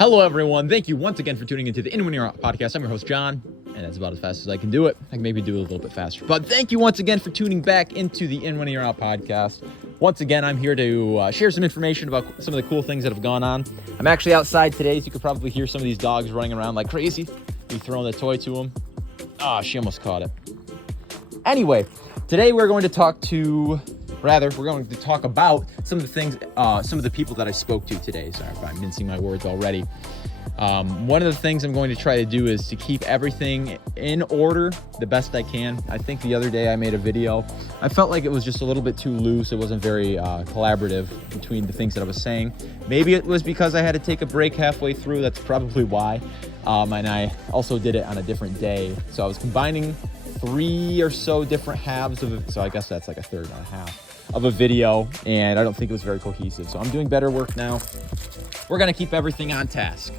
Hello, everyone. Thank you once again for tuning into the In When You're Out podcast. I'm your host, John, and that's about as fast as I can do it. I can maybe do it a little bit faster. But thank you once again for tuning back into the In When You're Out podcast. Once again, I'm here to share some information about some of the cool things that have gone on. I'm actually outside today, so you could probably hear some of these dogs running around like crazy. Be throwing the toy to them. Oh, she almost caught it. Anyway, today we're going to talk about some of the things, some of the people that I spoke to today. Sorry if I'm mincing my words already. One of the things I'm going to try to do is to keep everything in order the best I can. I think the other day I made a video. I felt like it was just a little bit too loose. It wasn't very collaborative between the things that I was saying. Maybe it was because I had to take a break halfway through. That's probably why. And I also did it on a different day. So I was combining 3 or so different halves of it. So I guess that's like a third and a half of a video, and I don't think it was very cohesive. So I'm doing better work now. We're gonna keep everything on task.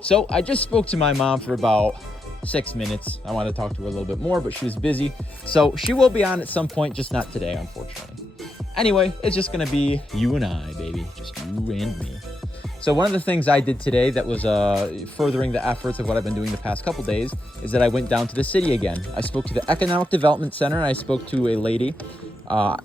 So I just spoke to my mom for about 6 minutes. I wanted to talk to her a little bit more, but she was busy. So she will be on at some point, just not today, unfortunately. Anyway, it's just gonna be you and I, baby, just you and me. So one of the things I did today that was furthering the efforts of what I've been doing the past couple days is that I went down to the city again. I spoke to the Economic Development Center, and I spoke to a lady.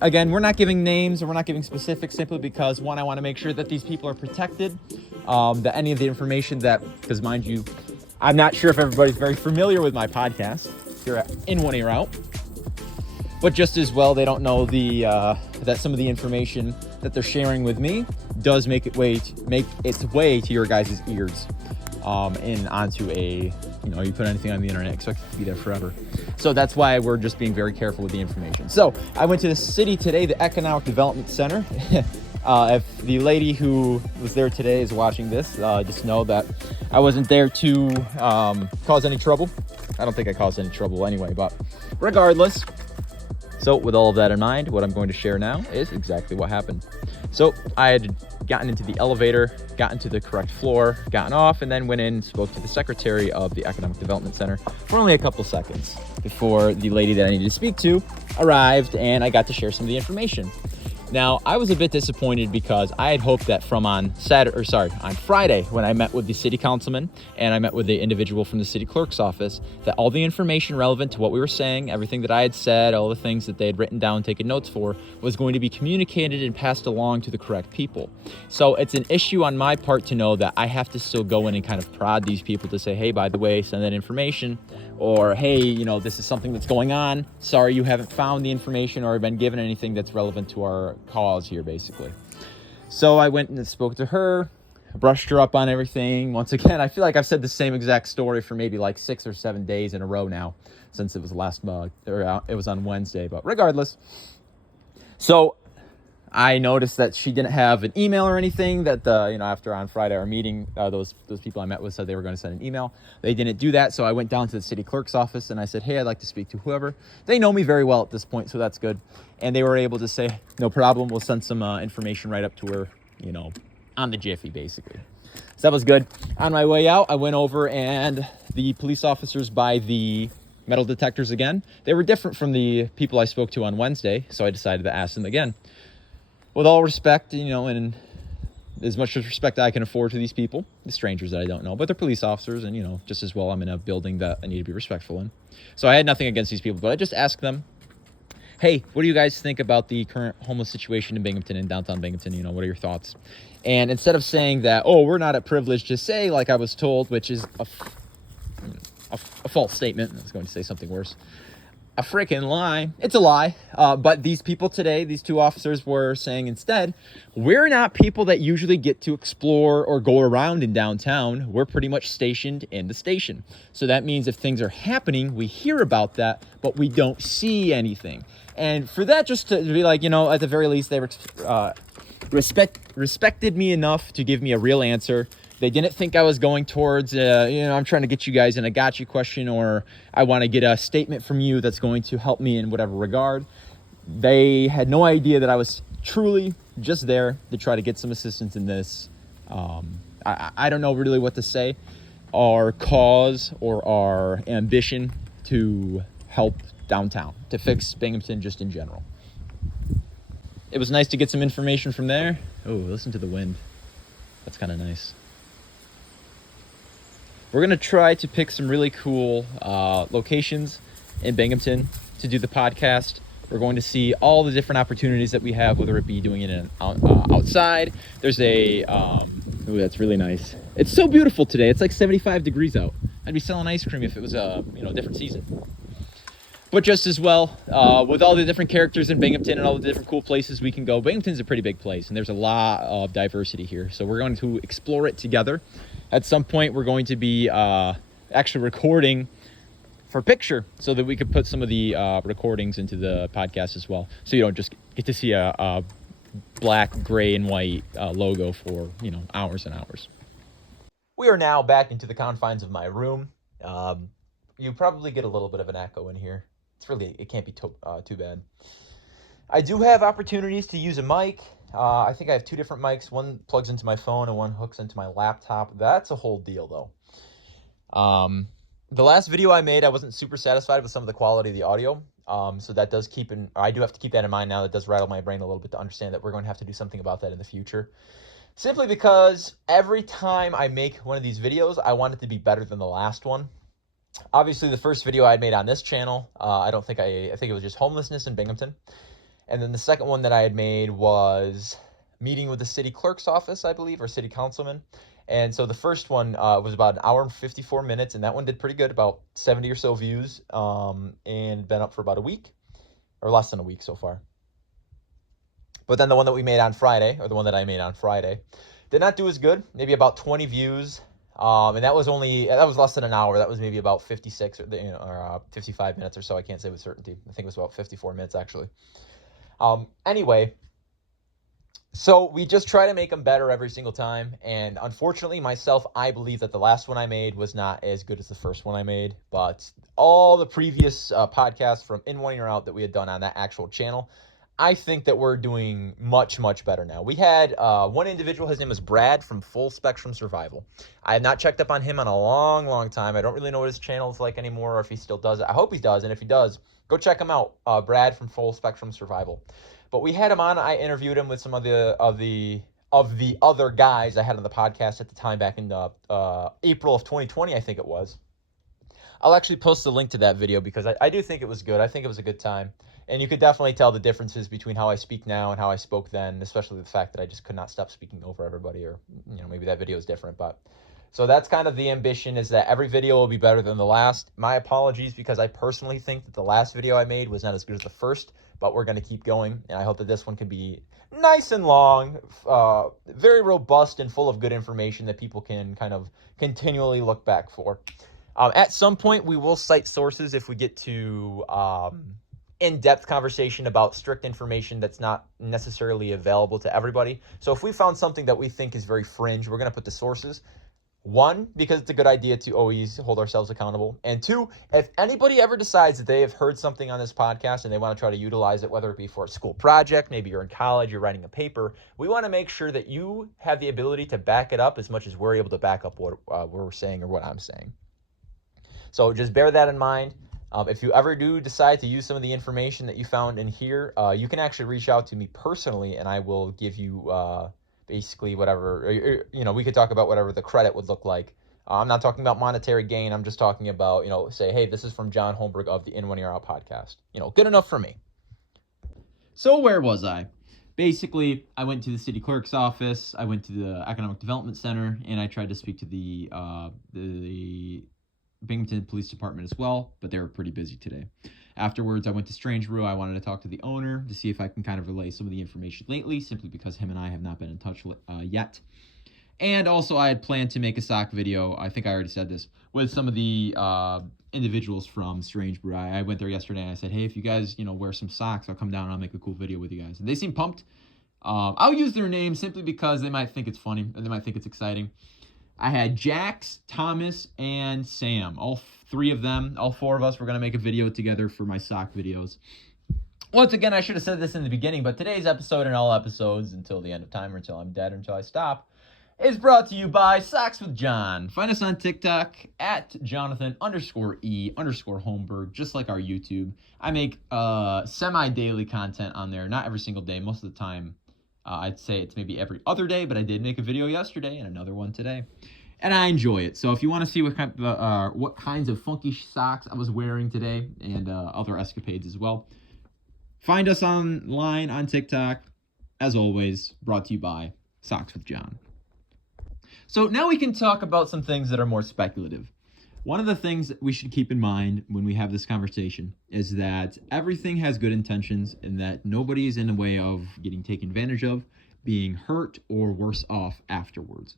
Again, we're not giving names or we're not giving specifics simply because, one, I want to make sure that these people are protected, that any of the information because mind you, I'm not sure if everybody's very familiar with my podcast here at In One Ear Out, but just as well, they don't know that some of the information that they're sharing with me does make its way to your guys' ears, and onto you put anything on the internet, expect it to be there forever. So that's why we're just being very careful with the information. So I went to the city today, the Economic Development Center. If the lady who was there today is watching this, just know that I wasn't there to cause any trouble. I don't think I caused any trouble anyway, but regardless. So with all of that in mind, what I'm going to share now is exactly what happened. So I had gotten into the elevator, gotten to the correct floor, gotten off, and then went in and spoke to the secretary of the Economic Development Center for only a couple seconds before the lady that I needed to speak to arrived, and I got to share some of the information. Now, I was a bit disappointed because I had hoped that on Friday, when I met with the city councilman and I met with the individual from the city clerk's office, that all the information relevant to what we were saying, everything that I had said, all the things that they had written down, taken notes for, was going to be communicated and passed along to the correct people. So it's an issue on my part to know that I have to still go in and kind of prod these people to say, hey, by the way, send that information, or hey, this is something that's going on. Sorry you haven't found the information or been given anything that's relevant to our cause here, basically. So I went and spoke to her, brushed her up on everything. Once again, I feel like I've said the same exact story for maybe like 6 or 7 days in a row now, since it was it was on Wednesday, but regardless. So I noticed that she didn't have an email or anything that after on Friday our meeting, those people I met with said they were going to send an email. They didn't do that. So I went down to the city clerk's office and I said, hey, I'd like to speak to whoever. They know me very well at this point, so that's good. And they were able to say, no problem. We'll send some information right up to her, on the jiffy, basically. So that was good. On my way out, I went over and the police officers by the metal detectors again, they were different from the people I spoke to on Wednesday. So I decided to ask them again. With all respect, and as much respect I can afford to these people, the strangers that I don't know, but they're police officers, and, just as well, I'm in a building that I need to be respectful in. So I had nothing against these people, but I just asked them, hey, what do you guys think about the current homeless situation in Binghamton, in downtown Binghamton? What are your thoughts? And instead of saying that, oh, we're not at privilege to say, like I was told, which is a false statement. I was going to say something worse. A freaking lie. It's a lie. But these people today, these 2 officers were saying instead, we're not people that usually get to explore or go around in downtown. We're pretty much stationed in the station. So that means if things are happening, we hear about that, but we don't see anything. And for that just to be like, at the very least, they respected me enough to give me a real answer. They didn't think I was going towards, I'm trying to get you guys in a gotcha question, or I want to get a statement from you that's going to help me in whatever regard. They had no idea that I was truly just there to try to get some assistance in this. I don't know really what to say. Our cause or our ambition to help downtown, to fix Binghamton just in general. It was nice to get some information from there. Oh, listen to the wind. That's kind of nice. We're going to try to pick some really cool locations in Binghamton to do the podcast. We're going to see all the different opportunities that we have, whether it be doing it outside. There's a, ooh, that's really nice. It's so beautiful today. It's like 75 degrees out. I'd be selling ice cream if it was a different season. But just as well, with all the different characters in Binghamton and all the different cool places we can go, Binghamton's a pretty big place, and there's a lot of diversity here. So we're going to explore it together. At some point, we're going to be actually recording for picture so that we could put some of the recordings into the podcast as well. So you don't just get to see a black, gray, and white logo for, hours and hours. We are now back into the confines of my room. You probably get a little bit of an echo in here. It can't be too bad. I do have opportunities to use a mic. I think I have two different mics. One plugs into my phone and one hooks into my laptop. That's a whole deal, though. The last video I made, I wasn't super satisfied with some of the quality of the audio. So that does I do have to keep that in mind now. That does rattle my brain a little bit to understand that we're going to have to do something about that in the future. Simply because every time I make one of these videos, I want it to be better than the last one. Obviously, the first video I had made on this channel, I think it was just homelessness in Binghamton. And then the second one that I had made was meeting with the city clerk's office, I believe, or city councilman. And so the first one was about an hour and 54 minutes, and that one did pretty good, about 70 or so views, and been up for about a week, or less than a week so far. But then the one that I made on Friday, did not do as good, maybe about 20 views. And that was less than an hour. That was maybe about 56 or 55 minutes or so. I can't say with certainty. I think it was about 54 minutes actually. Anyway, so we just try to make them better every single time. And unfortunately, I believe that the last one I made was not as good as the first one I made. But all the previous podcasts from In One Year Out that we had done on that actual channel, I think that we're doing much, much better now. We had one individual, his name was Brad from Full Spectrum Survival. I have not checked up on him in a long, long time. I don't really know what his channel is like anymore or if he still does it. I hope he does, and if he does, go check him out, Brad from Full Spectrum Survival. But we had him on. I interviewed him with some of the other guys I had on the podcast at the time back in April of 2020, I think it was. I'll actually post a link to that video because I do think it was good. I think it was a good time. And you could definitely tell the differences between how I speak now and how I spoke then, especially the fact that I just could not stop speaking over everybody, or maybe that video is different. But so that's kind of the ambition, is that every video will be better than the last. My apologies, because I personally think that the last video I made was not as good as the first, but we're going to keep going. And I hope that this one can be nice and long, very robust and full of good information that people can kind of continually look back for. At some point, we will cite sources if we get to in-depth conversation about strict information that's not necessarily available to everybody. So if we found something that we think is very fringe, we're going to put the sources. One, because it's a good idea to always hold ourselves accountable. And two, if anybody ever decides that they have heard something on this podcast and they want to try to utilize it, whether it be for a school project, maybe you're in college, you're writing a paper, we want to make sure that you have the ability to back it up as much as we're able to back up what we're saying or what I'm saying. So just bear that in mind. If you ever do decide to use some of the information that you found in here, you can actually reach out to me personally, and I will give you basically whatever, we could talk about whatever the credit would look like. I'm not talking about monetary gain. I'm just talking about, say, hey, this is from John Holmberg of the In One Year Out podcast. Good enough for me. So where was I? Basically, I went to the city clerk's office. I went to the Economic Development Center, and I tried to speak to the Binghamton Police Department as well, but they were pretty busy today. Afterwards, I went to Strange Brew. I wanted to talk to the owner to see if I can kind of relay some of the information lately, simply because him and I have not been in touch yet. And also, I had planned to make a sock video, I think I already said this, with some of the individuals from Strange Brew. I went there yesterday and I said, hey, if you guys, wear some socks, I'll come down and I'll make a cool video with you guys. And they seem pumped. I'll use their name simply because they might think it's funny, or they might think it's exciting. I had Jax, Thomas, and Sam. All four of us were going to make a video together for my sock videos. Once again, I should have said this in the beginning, but today's episode and all episodes until the end of time, or until I'm dead, or until I stop, is brought to you by Socks with John. Find us on TikTok at Jonathan_E_Holmberg, just like our YouTube. I make semi-daily content on there, not every single day. Most of the time, I'd say it's maybe every other day, but I did make a video yesterday and another one today. and I enjoy it. So if you want to see what kinds of funky socks I was wearing today and other escapades as well, find us online on TikTok. As always, brought to you by Socks with John. So now we can talk about some things that are more speculative. One of the things that we should keep in mind when we have this conversation is that everything has good intentions and that nobody is in the way of getting taken advantage of, being hurt, or worse off afterwards.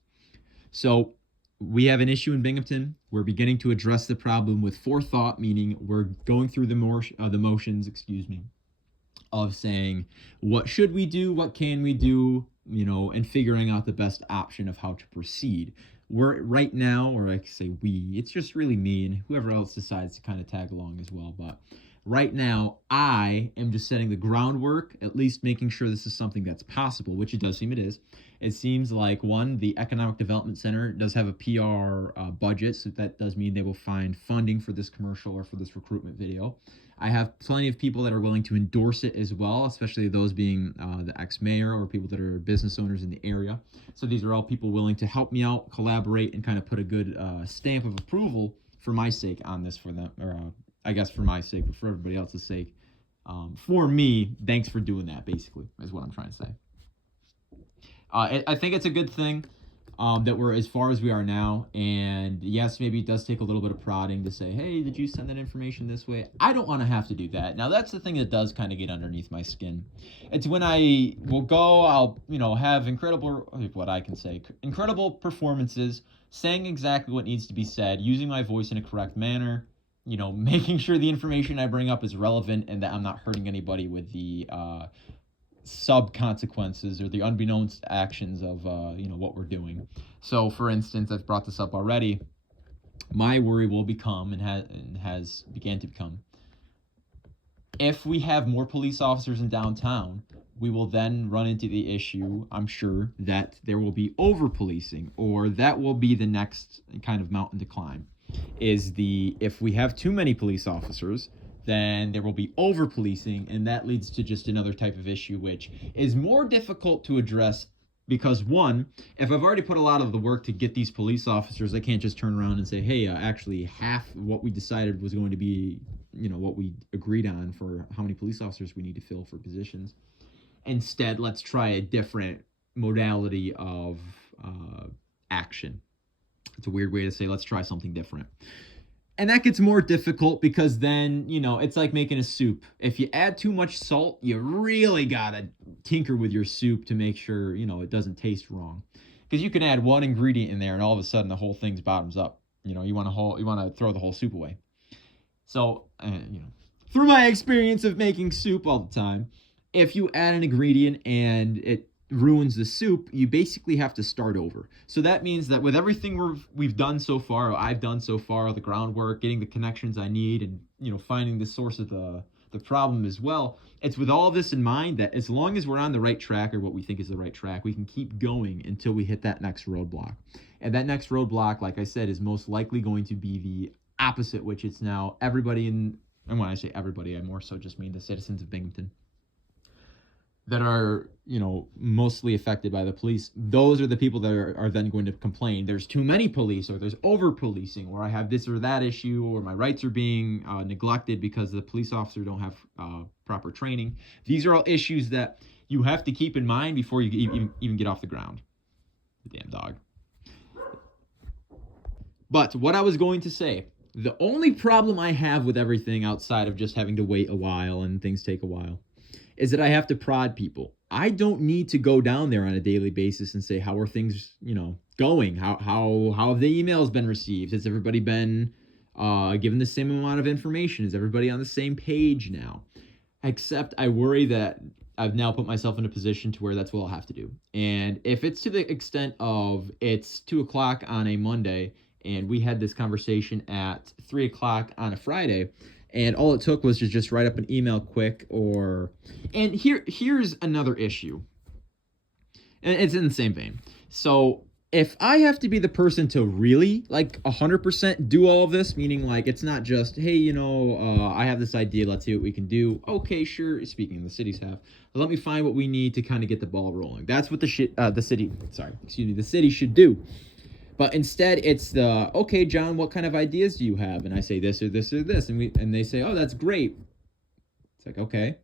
So we have an issue in Binghamton. We're beginning to address the problem with forethought, meaning we're going through the motions, of saying, what should we do? What can we do? And figuring out the best option of how to proceed. We're right now, or I can say we, it's just really me and whoever else decides to kind of tag along as well. But right now, I am just setting the groundwork, at least making sure this is something that's possible, which it does seem it is. It seems like, one, the Economic Development Center does have a PR budget, so that does mean they will find funding for this commercial or for this recruitment video. I have plenty of people that are willing to endorse it as well, especially those being the ex-mayor or people that are business owners in the area. So these are all people willing to help me out, collaborate, and kind of put a good stamp of approval for my sake on this for them, or I guess for my sake, but for everybody else's sake. For me, thanks for doing that, basically, is what I'm trying to say. I think it's a good thing that we're as far as we are now. And yes, maybe it does take a little bit of prodding to say, hey, did you send that information this way? I don't want to have to do that. Now, that's the thing that does kind of get underneath my skin. It's when I will go, I'll, have incredible performances, saying exactly what needs to be said, using my voice in a correct manner, making sure the information I bring up is relevant and that I'm not hurting anybody with the sub consequences or the unbeknownst actions of what we're doing. So for instance, I've brought this up already, my worry will become and has began to become, if we have more police officers in downtown, we will then run into the issue, I'm sure, that there will be over policing, or that will be the next kind of mountain to climb, if we have too many police officers, then there will be over-policing, and that leads to just another type of issue, which is more difficult to address because, one, if I've already put a lot of the work to get these police officers, I can't just turn around and say, hey, actually half what we decided was going to be, what we agreed on for how many police officers we need to fill for positions. Instead, let's try a different modality of action. It's a weird way to say let's try something different. And that gets more difficult because then, it's like making a soup. If you add too much salt, you really gotta tinker with your soup to make sure, it doesn't taste wrong. Because you can add one ingredient in there and all of a sudden the whole thing's bottoms up. You want to throw the whole soup away. So, through my experience of making soup all the time, if you add an ingredient and it ruins the soup, you basically have to start over. So that means that with everything we've done so far, or I've done so far, the groundwork, getting the connections I need, and finding the source of the problem as well, it's with all this in mind that as long as we're on the right track, or what we think is the right track, we can keep going until we hit that next roadblock. And that next roadblock, like I said, is most likely going to be the opposite, which it's now everybody and when I say everybody, I more so just mean the citizens of Binghamton that are, mostly affected by the police. Those are the people that are then going to complain. There's too many police, or there's over-policing, or I have this or that issue, or my rights are being neglected because the police officer don't have proper training. These are all issues that you have to keep in mind before you even get off the ground. The damn dog. But what I was going to say, the only problem I have with everything outside of just having to wait a while and things take a while is that I have to prod people. I don't need to go down there on a daily basis and say, how are things, going? How have the emails been received? Has everybody been given the same amount of information? Is everybody on the same page now? Except I worry that I've now put myself in a position to where that's what I'll have to do. And if it's to the extent of it's 2:00 on a Monday and we had this conversation at 3:00 on a Friday, and all it took was to just write up an email quick, and here's another issue. And it's in the same vein. So if I have to be the person to really 100% do all of this, meaning it's not just, hey, I have this idea, let's see what we can do. Okay, sure. Speaking of the cities have, let me find what we need to kind of get the ball rolling. That's what the city should do. But instead, it's the, okay, John, what kind of ideas do you have? And I say this or this or this, and they say, oh, that's great. It's like, okay,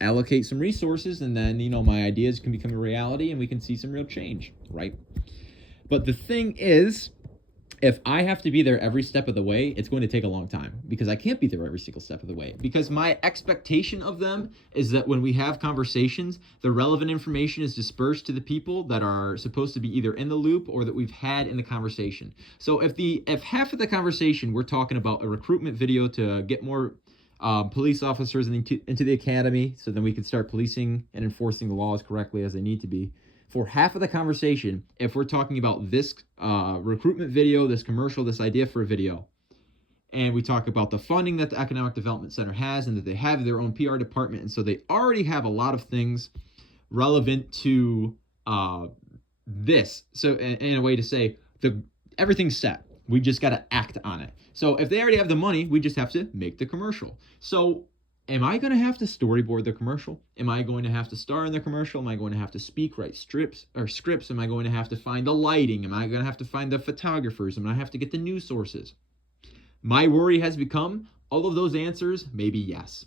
allocate some resources, and then my ideas can become a reality, and we can see some real change, right? But the thing is, if I have to be there every step of the way, it's going to take a long time, because I can't be there every single step of the way. Because my expectation of them is that when we have conversations, the relevant information is dispersed to the people that are supposed to be either in the loop or that we've had in the conversation. So if half of the conversation we're talking about a recruitment video to get more police officers into the academy, so then we can start policing and enforcing the laws correctly as they need to be. For half of the conversation, if we're talking about this recruitment video, this commercial, this idea for a video, and we talk about the funding that the Economic Development Center has, and that they have their own PR department, and so they already have a lot of things relevant to this. So in a way to say, everything's set. We just got to act on it. So if they already have the money, we just have to make the commercial. So am I going to have to storyboard the commercial? Am I going to have to star in the commercial? Am I going to have to speak, write scripts? Am I going to have to find the lighting? Am I going to have to find the photographers? Am I going to have to get the news sources? My worry has become all of those answers, maybe yes.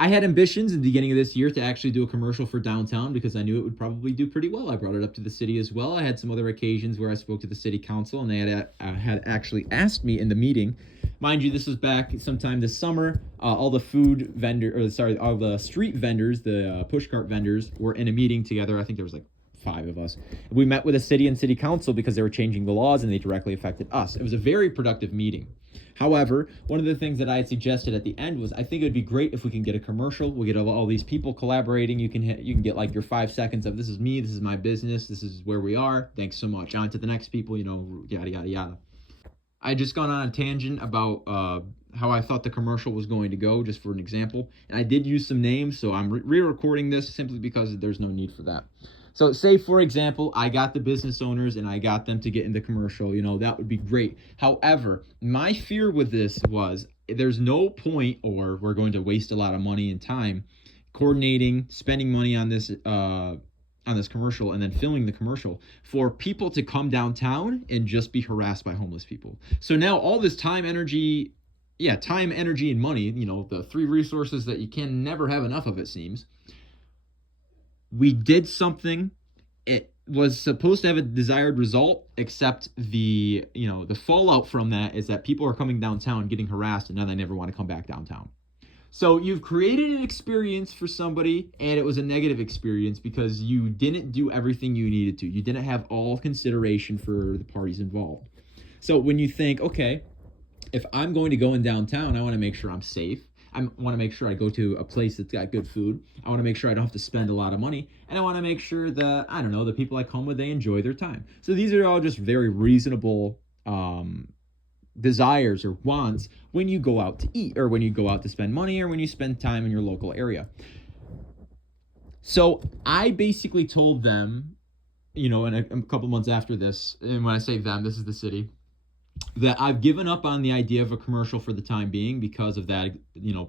I had ambitions in the beginning of this year to actually do a commercial for downtown, because I knew it would probably do pretty well. I brought it up to the city as well. I had some other occasions where I spoke to the city council, and they had actually asked me in the meeting. Mind you, this was back sometime this summer. All the all the street vendors, the pushcart vendors, were in a meeting together. I think there was like 5 of us. We met with the city and city council because they were changing the laws and they directly affected us. It was a very productive meeting. However, one of the things that I had suggested at the end was, I think it would be great if we can get a commercial. We get all these people collaborating. You can get like your 5 seconds of, this is me, this is my business, this is where we are. Thanks so much. On to the next people, yada, yada, yada. I had just gone on a tangent about how I thought the commercial was going to go, just for an example. And I did use some names, so I'm re-recording this simply because there's no need for that. So say, for example, I got the business owners and I got them to get in the commercial, that would be great. However, my fear with this was, there's no point, or we're going to waste a lot of money and time coordinating, spending money on this commercial and then filming the commercial for people to come downtown and just be harassed by homeless people. So now all this time, energy, and money, the 3 resources that you can never have enough of, it seems. We did something. It was supposed to have a desired result, except the fallout from that is that people are coming downtown, getting harassed, and now they never want to come back downtown. So you've created an experience for somebody, and it was a negative experience because you didn't do everything you needed to. You didn't have all consideration for the parties involved. So when you think, okay, if I'm going to go in downtown, I want to make sure I'm safe. I want to make sure I go to a place that's got good food. I want to make sure I don't have to spend a lot of money. And I want to make sure that, the people I come with, they enjoy their time. So these are all just very reasonable desires or wants when you go out to eat, or when you go out to spend money, or when you spend time in your local area. So I basically told them, in a couple months after this, and when I say them, this is the city, that I've given up on the idea of a commercial for the time being because of that,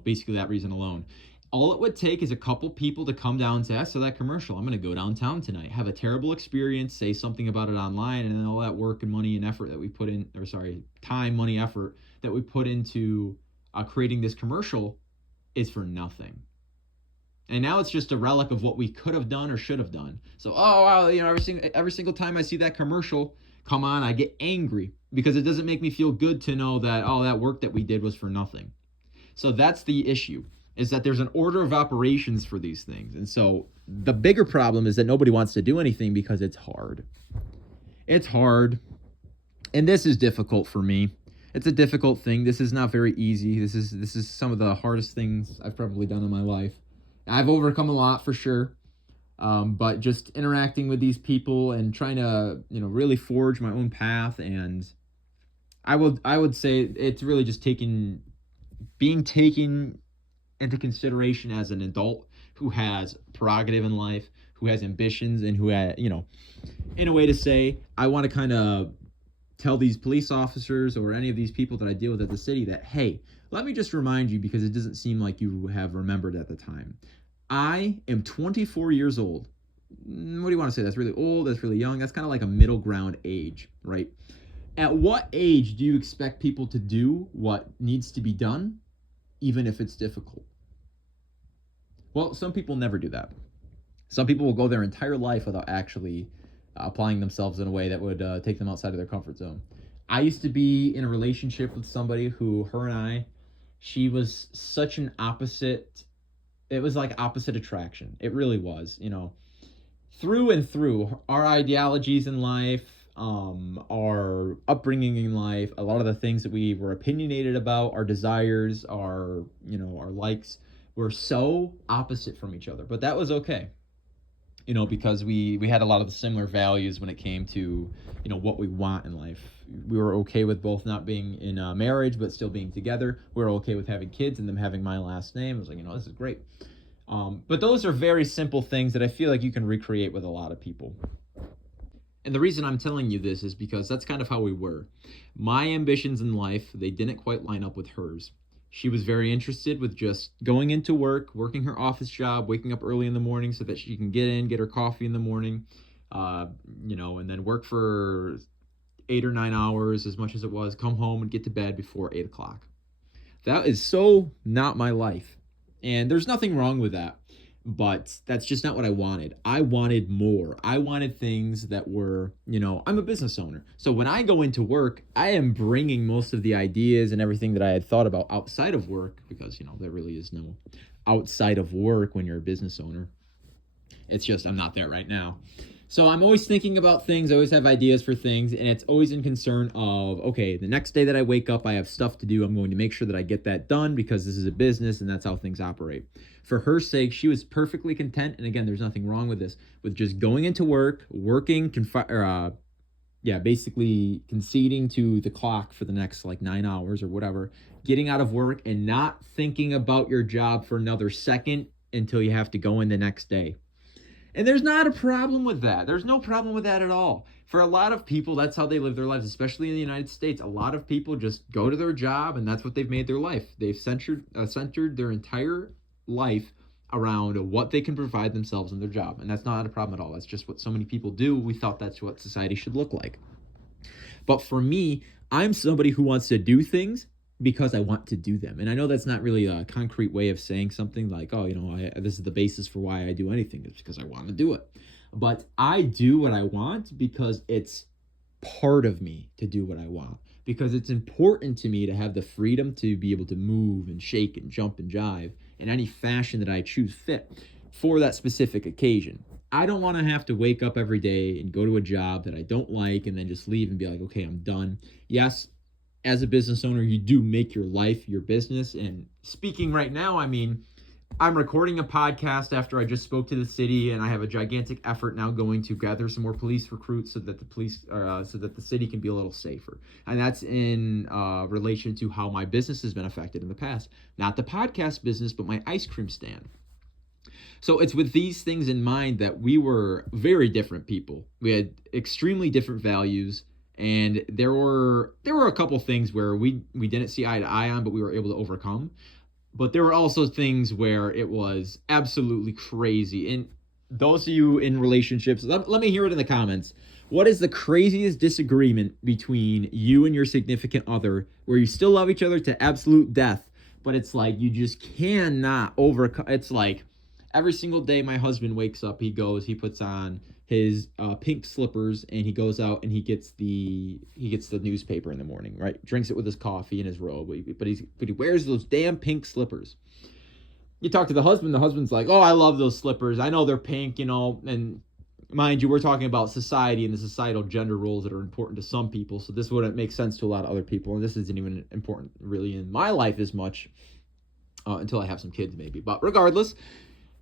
basically that reason alone. All it would take is a couple people to come down and say, I saw that commercial, I'm going to go downtown tonight, have a terrible experience, say something about it online, and then all that work and money and effort that we put in, time, money, effort that we put into creating this commercial is for nothing. And now it's just a relic of what we could have done or should have done. So, every single time I see that commercial come on, I get angry, because it doesn't make me feel good to know that, that work that we did was for nothing. So that's the issue, is that there's an order of operations for these things. And so the bigger problem is that nobody wants to do anything because it's hard. It's hard. And this is difficult for me. It's a difficult thing. This is not very easy. This is some of the hardest things I've probably done in my life. I've overcome a lot, for sure. But just interacting with these people and trying to, really forge my own path. And I would say it's really just being taken into consideration as an adult who has prerogative in life, who has ambitions, and who had, in a way to say, I want to kind of tell these police officers or any of these people that I deal with at the city that, hey, let me just remind you, because it doesn't seem like you have remembered at the time. I am 24 years old. what do you want to say? That's really old, that's really young. That's kind of like a middle ground age, right? At what age do you expect people to do what needs to be done, even if it's difficult? Well, some people never do that. Some people will go their entire life without actually applying themselves in a way that would take them outside of their comfort zone. I used to be in a relationship with somebody who, her and I, she was such an opposite. It was like opposite attraction. It really was, through and through. Our ideologies in life, our upbringing in life, a lot of the things that we were opinionated about, our desires, our likes, were so opposite from each other. But that was okay, because we had a lot of the similar values when it came to, what we want in life. We were okay with both not being in a marriage, but still being together. We were okay with having kids and them having my last name. I was like, this is great. But those are very simple things that I feel like you can recreate with a lot of people. And the reason I'm telling you this is because that's kind of how we were. My ambitions in life, they didn't quite line up with hers. She was very interested with just going into work, working her office job, waking up early in the morning so that she can get her coffee in the morning, and then work for 8 or 9 hours, as much as it was, come home and get to bed before 8 o'clock. That is so not my life. And there's nothing wrong with that, but that's just not what I wanted. I wanted more. I wanted things that were, I'm a business owner. So when I go into work, I am bringing most of the ideas and everything that I had thought about outside of work, because, there really is no outside of work when you're a business owner. It's just, I'm not there right now. So I'm always thinking about things. I always have ideas for things, and it's always in concern of, okay, the next day that I wake up, I have stuff to do. I'm going to make sure that I get that done because this is a business and that's how things operate. For her sake, she was perfectly content. And again, there's nothing wrong with this, with just going into work, working, basically conceding to the clock for the next 9 hours or whatever, getting out of work and not thinking about your job for another second until you have to go in the next day. And there's not a problem with that. There's no problem with that at all. For a lot of people, that's how they live their lives, especially in the United States. A lot of people just go to their job, and that's what they've made their life. They've centered their entire life around what they can provide themselves in their job. And that's not a problem at all. That's just what so many people do. We thought that's what society should look like. But for me, I'm somebody who wants to do things because I want to do them. And I know that's not really a concrete way of saying something like, this is the basis for why I do anything. It's because I want to do it. But I do what I want because it's part of me to do what I want. Because it's important to me to have the freedom to be able to move and shake and jump and jive in any fashion that I choose fit for that specific occasion. I don't want to have to wake up every day and go to a job that I don't like and then just leave and be like, okay, I'm done. Yes, as a business owner, you do make your life your business. And speaking right now, I'm recording a podcast after I just spoke to the city, and I have a gigantic effort now going to gather some more police recruits so that the city can be a little safer. And that's in relation to how my business has been affected in the past. Not the podcast business, but my ice cream stand. So it's with these things in mind that we were very different people. We had extremely different values. And there were a couple things where we didn't see eye to eye on, but we were able to overcome. But there were also things where it was absolutely crazy. And those of you in relationships, let me hear it in the comments. What is the craziest disagreement between you and your significant other where you still love each other to absolute death, but it's like you just cannot overcome? It's like every single day my husband wakes up, he puts on his pink slippers and he goes out and he gets the newspaper in the morning, right? Drinks it with his coffee and his robe, but he wears those damn pink slippers. You talk to the husband's like, oh, I love those slippers. I know they're pink, and mind you, we're talking about society and the societal gender roles that are important to some people. So this wouldn't make sense to a lot of other people. And this isn't even important really in my life as much until I have some kids maybe. But regardless,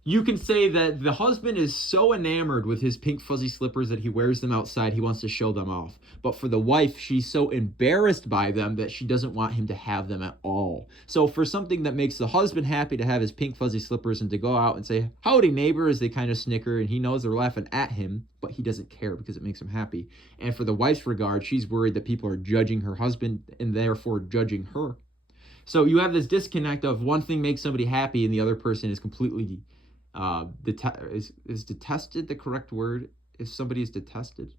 you can say that the husband is so enamored with his pink fuzzy slippers that he wears them outside. He wants to show them off. But for the wife, she's so embarrassed by them that she doesn't want him to have them at all. So for something that makes the husband happy to have his pink fuzzy slippers and to go out and say, howdy neighbor, as they kind of snicker, and he knows they're laughing at him, but he doesn't care because it makes him happy. And for the wife's regard, she's worried that people are judging her husband and therefore judging her. So you have this disconnect of one thing makes somebody happy and the other person is completely is detested the correct word? If somebody is detested,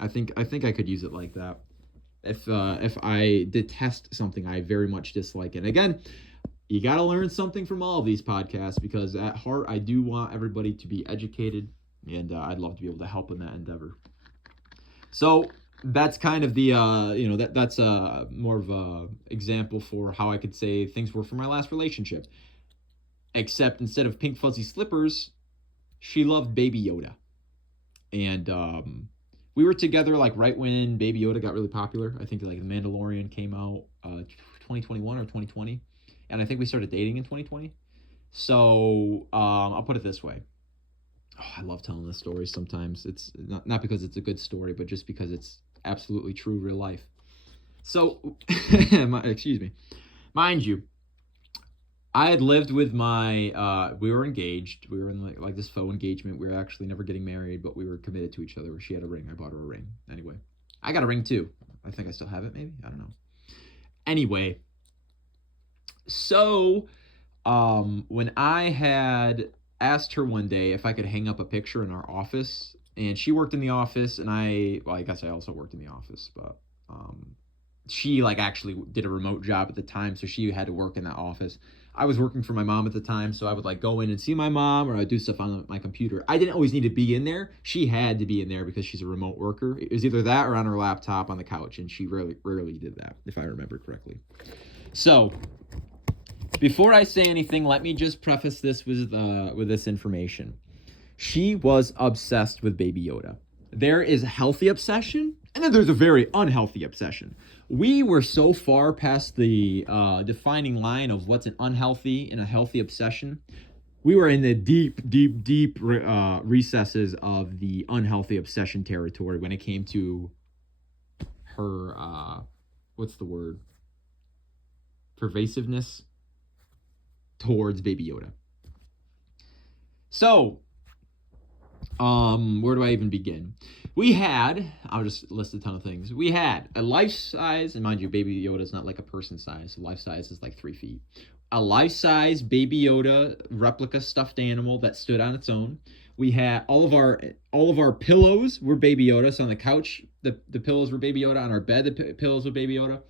I think I could use it like that. If I detest something, I very much dislike it. And again, you got to learn something from all of these podcasts, because at heart, I do want everybody to be educated, and I'd love to be able to help in that endeavor. So that's kind of the that's more of a example for how I could say things were for my last relationship. Except instead of pink fuzzy slippers, she loved Baby Yoda, and we were together like right when Baby Yoda got really popular. I think like The Mandalorian came out 2021 or 2020, and I think we started dating in 2020. So I'll put it this way. Oh, I love telling this story sometimes. It's not because it's a good story, but just because it's absolutely true real life. So, excuse me. Mind you, I had lived with my, we were engaged. We were in like this faux engagement. We were actually never getting married, but we were committed to each other. She had a ring. I bought her a ring. Anyway, I got a ring too. I think I still have it, maybe. I don't know. Anyway, so when I had asked her one day if I could hang up a picture in our office, and she worked in the office, and I guess I also worked in the office, but she like actually did a remote job at the time, so she had to work in that office. I was working for my mom at the time, so I would like go in and see my mom, or I'd do stuff on my computer. I didn't always need to be in there. She had to be in there because she's a remote worker. It was either that or on her laptop on the couch, and she rarely did that, if I remember correctly. So before I say anything, let me just preface this with this information. She was obsessed with Baby Yoda. There is a healthy obsession, and then there's a very unhealthy obsession. We were so far past the defining line of what's an unhealthy and a healthy obsession. We were in the deep recesses of the unhealthy obsession territory when it came to her, what's the word? Pervasiveness towards Baby Yoda. So, where do I even begin? I'll just list a ton of things. We had a life size, and mind you, Baby Yoda is not like a person size. So life size is like 3 feet. A life size Baby Yoda replica stuffed animal that stood on its own. We had all of our pillows were Baby Yoda. So on the couch, the pillows were Baby Yoda. On our bed, the pillows were Baby Yoda.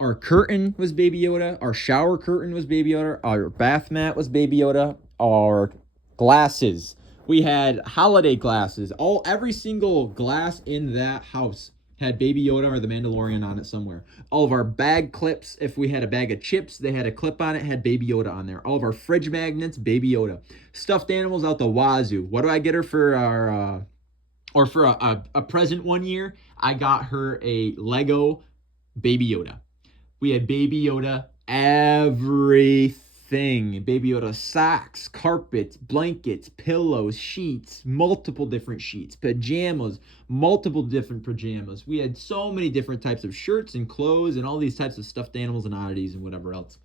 Our curtain was Baby Yoda. Our shower curtain was Baby Yoda. Our bath mat was Baby Yoda. Our glasses. We had holiday glasses. Every single glass in that house had Baby Yoda or the Mandalorian on it somewhere. All of our bag clips, if we had a bag of chips, they had a clip on it, had Baby Yoda on there. All of our fridge magnets, Baby Yoda. Stuffed animals out the wazoo. What do I get her for our, for a present one year? I got her a Lego Baby Yoda. We had Baby Yoda everything. Baby Yoda socks, carpets, blankets, pillows, sheets, multiple different sheets, pajamas, multiple different pajamas. We had so many different types of shirts and clothes and all these types of stuffed animals and oddities and whatever else.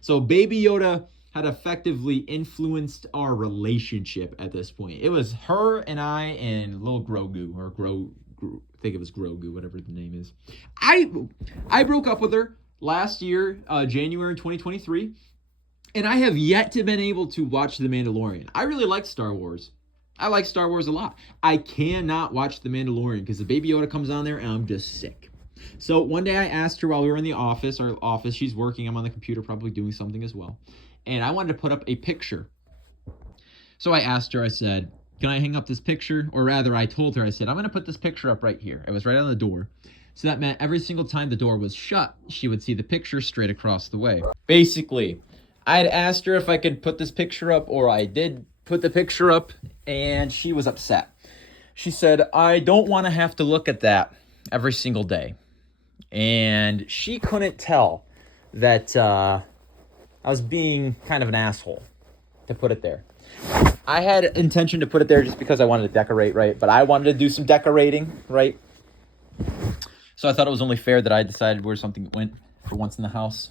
So Baby Yoda had effectively influenced our relationship at this point. It was her and I and little Grogu, or I think it was Grogu, whatever the name is. I broke up with her last year, January 2023, and I have yet to been able to watch The Mandalorian. I really like Star Wars. I like Star Wars a lot. I cannot watch The Mandalorian because the Baby Yoda comes on there and I'm just sick. So one day I asked her while we were in our office, she's working, I'm on the computer probably doing something as well, and I wanted to put up a picture. So I asked her, I said, can I hang up this picture? Or rather, I told her, I said, I'm going to put this picture up right here. It was right on the door. So that meant every single time the door was shut, she would see the picture straight across the way. Basically, I had asked her if I could put this picture up, or I did put the picture up, and she was upset. She said, I don't want to have to look at that every single day. And she couldn't tell that I was being kind of an asshole to put it there. I had intention to put it there just because I wanted to decorate, right? But I wanted to do some decorating, right? So I thought it was only fair that I decided where something went for once in the house.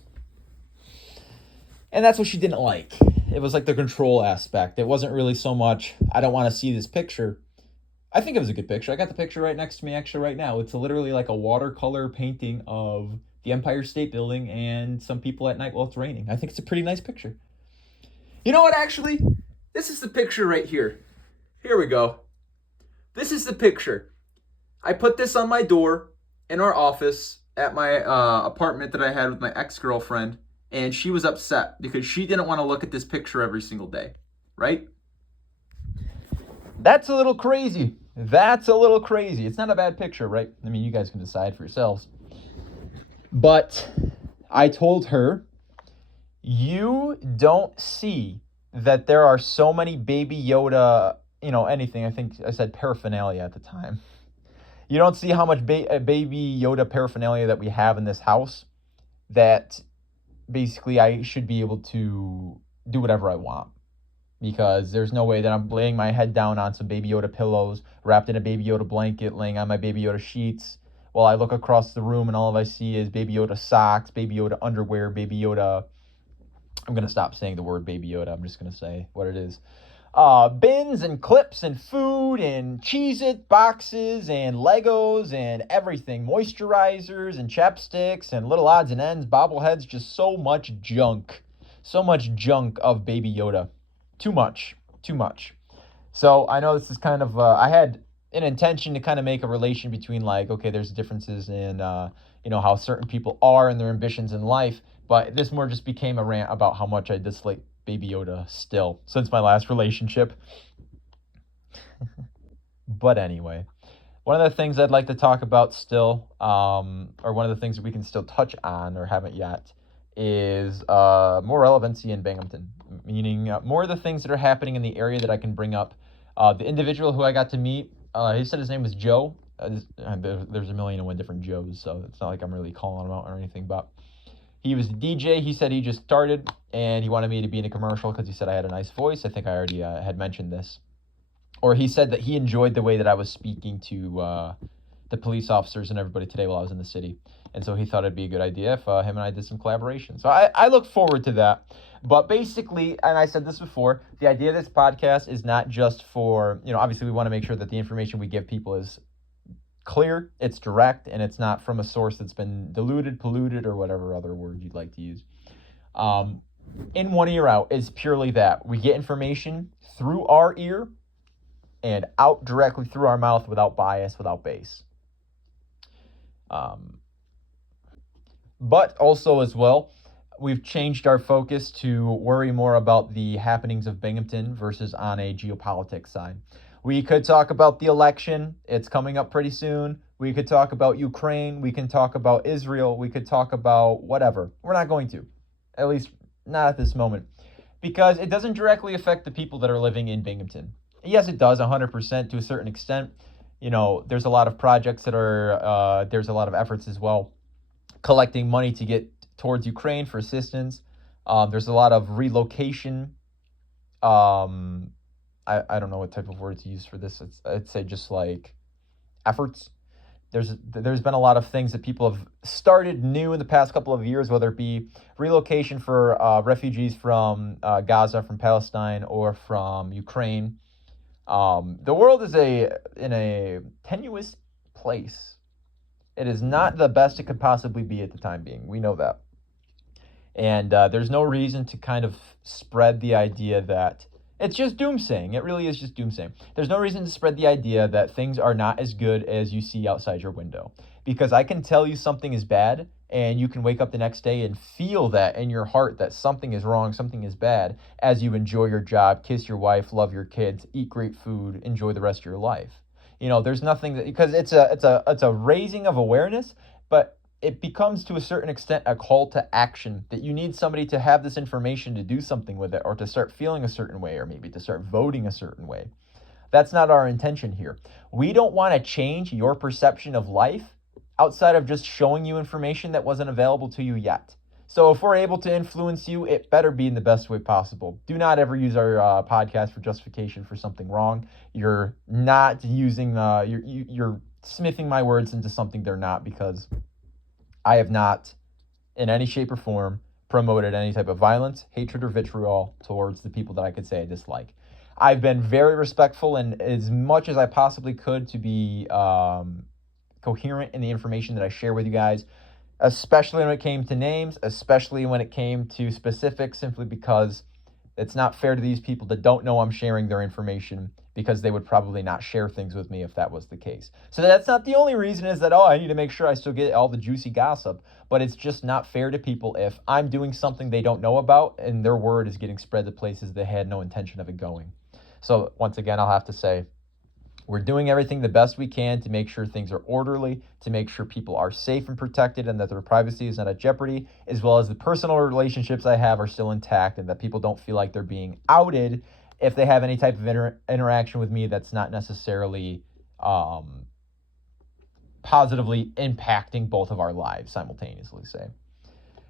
And that's what she didn't like. It was like the control aspect. It wasn't really so much, I don't want to see this picture. I think it was a good picture. I got the picture right next to me actually right now. It's literally like a watercolor painting of the Empire State Building and some people at night while it's raining. I think it's a pretty nice picture. You know what, actually? This is the picture right here. Here we go. This is the picture. I put this on my door in our office at my apartment that I had with my ex-girlfriend, and she was upset because she didn't want to look at this picture every single day, right? That's a little crazy. That's a little crazy. It's not a bad picture, right? I mean, you guys can decide for yourselves. But I told her, you don't see that there are so many Baby Yoda, anything. I think I said paraphernalia at the time. You don't see how much Baby Yoda paraphernalia that we have in this house, that basically I should be able to do whatever I want. Because there's no way that I'm laying my head down on some Baby Yoda pillows, wrapped in a Baby Yoda blanket, laying on my Baby Yoda sheets, while I look across the room and all I see is Baby Yoda socks, Baby Yoda underwear, Baby Yoda... I'm going to stop saying the word Baby Yoda. I'm just going to say what it is. Bins and clips and food and Cheez-It boxes and Legos and everything. Moisturizers and chapsticks and little odds and ends, bobbleheads, just so much junk. So much junk of Baby Yoda. Too much. So I know this is kind of, I had an intention to kind of make a relation between okay, there's differences in, how certain people are and their ambitions in life. But this more just became a rant about how much I dislike Baby Yoda still since my last relationship. But anyway, one of the things I'd like to talk about still, or one of the things that we can still touch on or haven't yet, is more relevancy in Binghamton, meaning more of the things that are happening in the area that I can bring up. The individual who I got to meet, he said his name was Joe. There's a million and one different Joes, so it's not like I'm really calling him out or anything, but he was a DJ. He said he just started, and he wanted me to be in a commercial because he said I had a nice voice. I think I already had mentioned this. Or he said that he enjoyed the way that I was speaking to the police officers and everybody today while I was in the city. And so he thought it'd be a good idea if him and I did some collaboration. So I look forward to that. But basically, and I said this before, the idea of this podcast is not just for, obviously we want to make sure that the information we give people is clear, it's direct, and it's not from a source that's been diluted, polluted, or whatever other word you'd like to use. In one ear out is purely that. We get information through our ear and out directly through our mouth without bias, without base. But also as well, we've changed our focus to worry more about the happenings of Binghamton versus on a geopolitics side. We could talk about the election. It's coming up pretty soon. We could talk about Ukraine. We can talk about Israel. We could talk about whatever. We're not going to, at least not at this moment, because it doesn't directly affect the people that are living in Binghamton. Yes, it does 100% to a certain extent. There's a lot of projects that are, there's a lot of efforts as well, collecting money to get towards Ukraine for assistance. There's a lot of relocation. I don't know what type of word to use for this. I'd say just like efforts. There's been a lot of things that people have started new in the past couple of years, whether it be relocation for refugees from Gaza, from Palestine, or from Ukraine. The world is in a tenuous place. It is not the best it could possibly be at the time being. We know that. And there's no reason to kind of spread the idea that it's just doomsaying. It really is just doomsaying. There's no reason to spread the idea that things are not as good as you see outside your window. Because I can tell you something is bad, and you can wake up the next day and feel that in your heart that something is wrong, something is bad, as you enjoy your job, kiss your wife, love your kids, eat great food, enjoy the rest of your life. There's nothing that, because it's a raising of awareness, but it becomes to a certain extent a call to action, that you need somebody to have this information to do something with it, or to start feeling a certain way, or maybe to start voting a certain way. That's not our intention here. We don't want to change your perception of life outside of just showing you information that wasn't available to you yet. So if we're able to influence you, it better be in the best way possible. Do not ever use our podcast for justification for something wrong. You're not using, you're smithing my words into something they're not, because I have not, in any shape or form, promoted any type of violence, hatred, or vitriol towards the people that I could say I dislike. I've been very respectful, and as much as I possibly could to be coherent in the information that I share with you guys, especially when it came to names, especially when it came to specifics, simply because It's not fair to these people that don't know I'm sharing their information, because they would probably not share things with me if that was the case. So that's not the only reason, is that, oh, I need to make sure I still get all the juicy gossip. But it's just not fair to people if I'm doing something they don't know about and their word is getting spread to places they had no intention of it going. So once again, I'll have to say, we're doing everything the best we can to make sure things are orderly, to make sure people are safe and protected and that their privacy is not at jeopardy, as well as the personal relationships I have are still intact and that people don't feel like they're being outed if they have any type of interaction with me that's not necessarily positively impacting both of our lives simultaneously, say.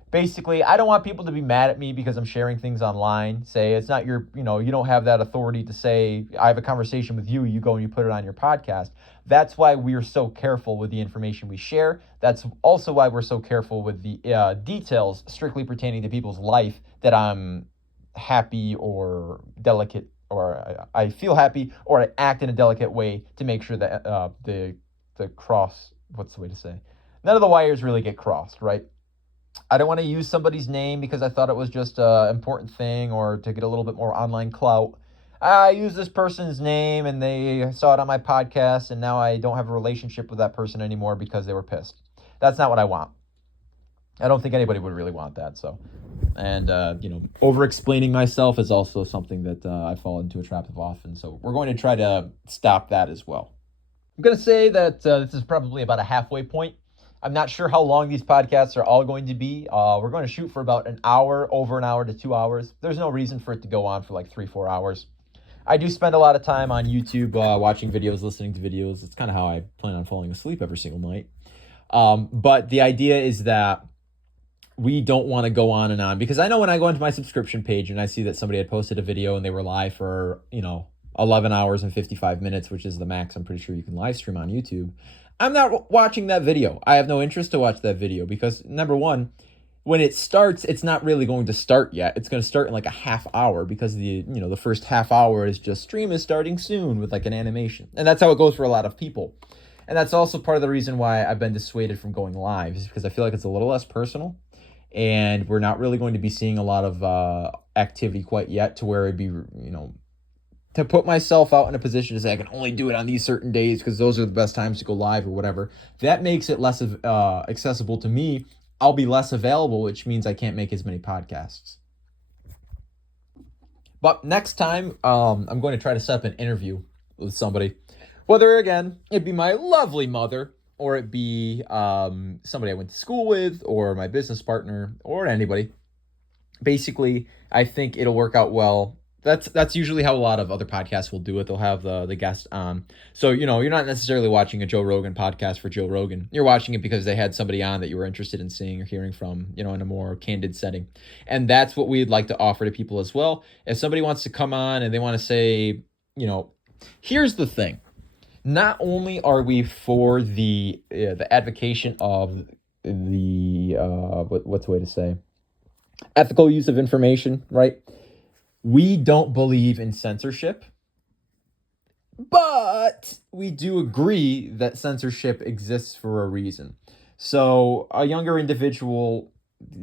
Basically, I don't want people to be mad at me because I'm sharing things online. Say, it's not your, you don't have that authority to say, I have a conversation with you, you go and you put it on your podcast. That's why we're so careful with the information we share. That's also why we're so careful with the details strictly pertaining to people's life that I'm happy or delicate, or I feel happy, or I act in a delicate way to make sure that the cross, what's the way to say? None of the wires really get crossed, right? I don't want to use somebody's name because I thought it was just an important thing or to get a little bit more online clout. I use this person's name and they saw it on my podcast and now I don't have a relationship with that person anymore because they were pissed. That's not what I want. I don't think anybody would really want that. So, and, over-explaining myself is also something that I fall into a trap of often. So we're going to try to stop that as well. I'm going to say that this is probably about a halfway point. I'm not sure how long these podcasts are all going to be. We're going to shoot for about an hour, over an hour to 2 hours. There's no reason for it to go on for like 3-4 hours. I do spend a lot of time on YouTube watching videos, listening to videos. It's kind of how I plan on falling asleep every single night. But the idea is that we don't want to go on and on, because I know when I go into my subscription page and I see that somebody had posted a video and they were live for, 11 hours and 55 minutes, which is the max I'm pretty sure you can live stream on YouTube. I'm not watching that video. I have no interest to watch that video because, number one, when it starts, it's not really going to start yet. It's going to start in like a half hour because the first half hour is just stream is starting soon with like an animation. And that's how it goes for a lot of people. And that's also part of the reason why I've been dissuaded from going live, is because I feel like it's a little less personal and we're not really going to be seeing a lot of activity quite yet to where it'd be, to put myself out in a position to say I can only do it on these certain days because those are the best times to go live or whatever. That makes it less accessible to me. I'll be less available, which means I can't make as many podcasts. But next time, I'm going to try to set up an interview with somebody. Whether, again, it'd be my lovely mother, or it be somebody I went to school with, or my business partner, or anybody. Basically, I think it'll work out well. That's usually how a lot of other podcasts will do it. They'll have the guest on. So, you're not necessarily watching a Joe Rogan podcast for Joe Rogan. You're watching it because they had somebody on that you were interested in seeing or hearing from, in a more candid setting. And that's what we'd like to offer to people as well. If somebody wants to come on and they want to say, here's the thing. Not only are we for the advocation of the, what's the way to say, ethical use of information, right? We don't believe in censorship, but we do agree that censorship exists for a reason. So a younger individual